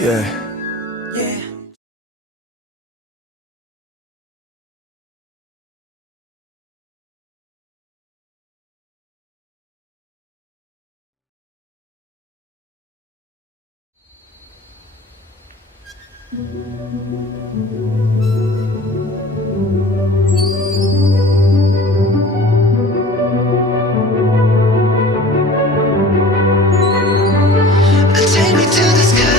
Yeah. Take me to the sky.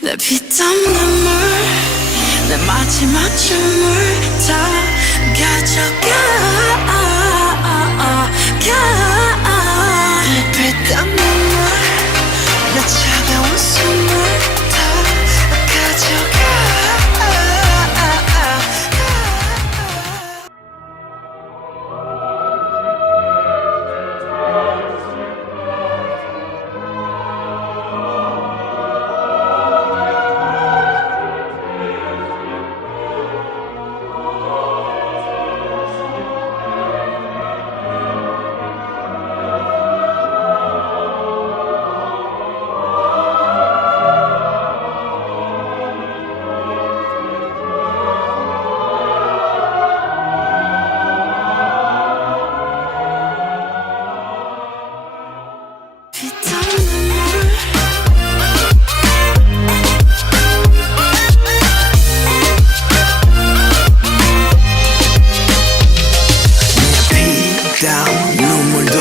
내 피땀 눈물 내 마지막 춤을 다 가져가 내 피땀 눈물 내 차가운 숨을 다 가져가 눈물도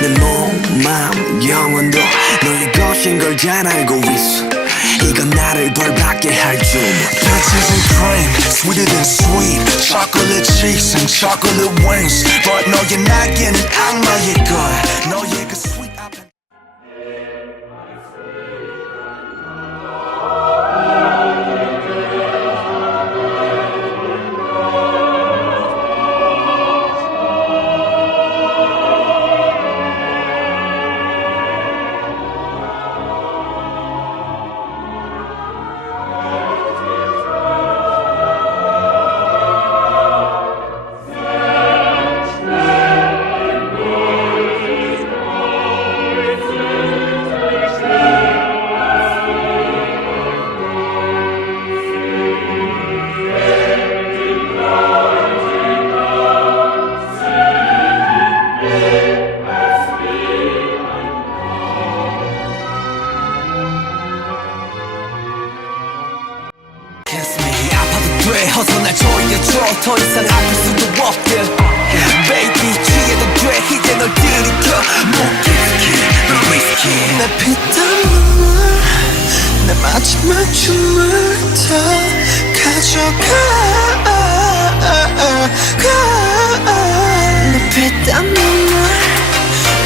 내 몸, 마음, 영혼도 너의 것인 걸 잘 알고 있어 이건 나를 벌받게 할 줄 Peaches and cream, sweeter than sweet Chocolate cheeks and chocolate wings But 너의 날개는 악마의 걸 너의 그 sweet apple 어서 날 조여줘 더 이상 아플 수도 없게 Baby 취해도 돼 이제 널 들이켜 너 위스키 내 피땀 눈물 내 마지막 춤을 다 가져가 내 피땀 눈물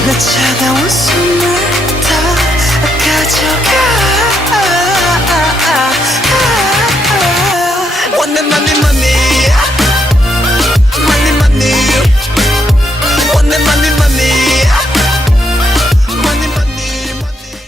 내 차가운 숨을 다 가져가 money, money, money. Money, money. Money, money, money. Money, money, money.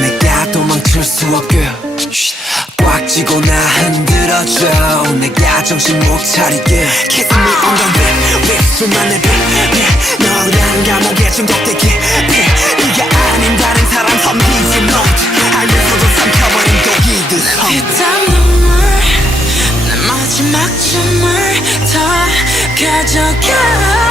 내가 도망칠 수 없게 꽉 쥐고 나 흔들어줘 내가 정신 못 차리게 Kiss me on the lip 수만의 빛 너란 감옥에 중독되게 네가 아닌 다른 사람 섬기지 못 알면서도 삼켜버린 독이듯 피땀 눈물 내 마지막 춤을 더 가져가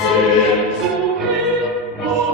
Sing to me,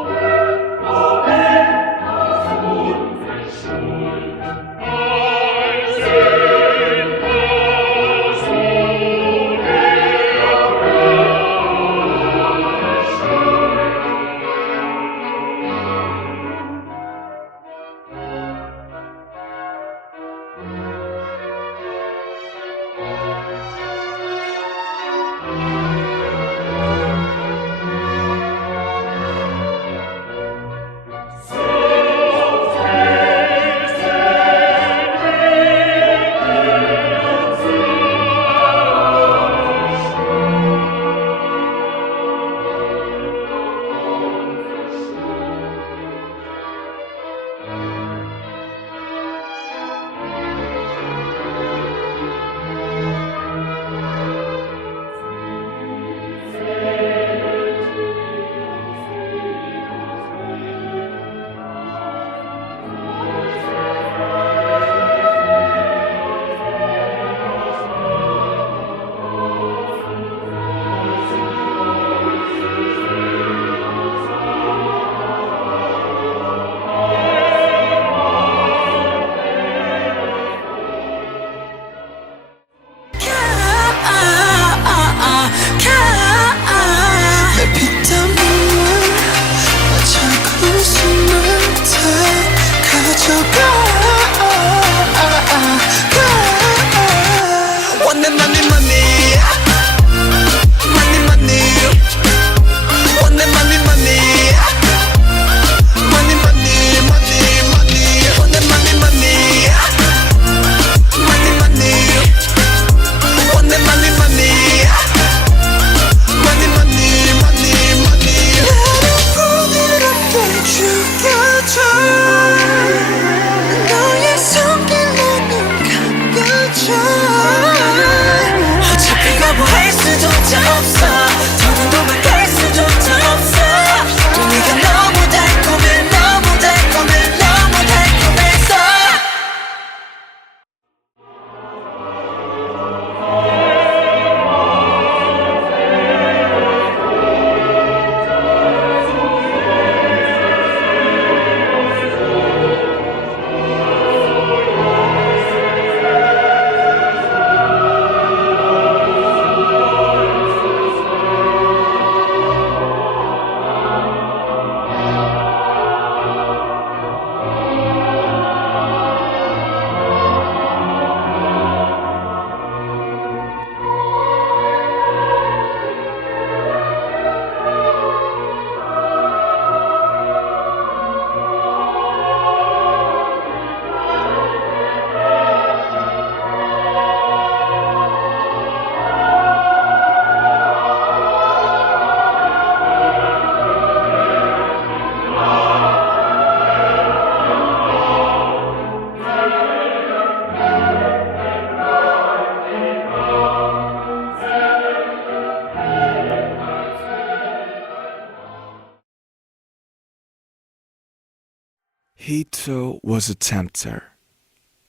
He too was a tempter.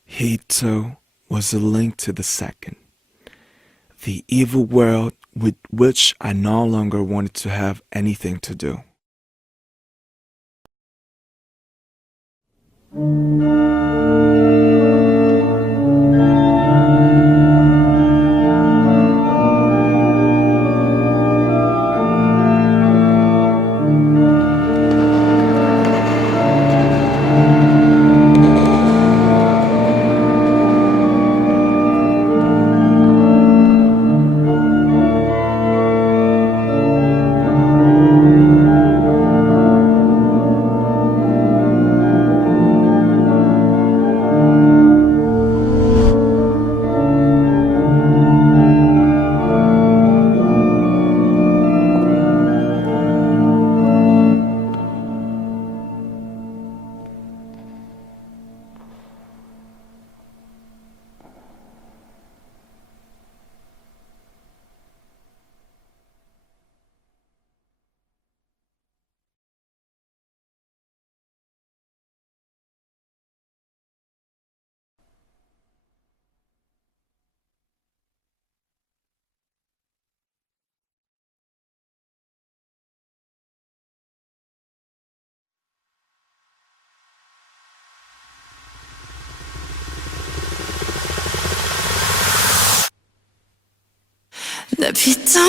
He too was a link to the second. The evil world with which I no longer wanted to have anything to do. 내 피땀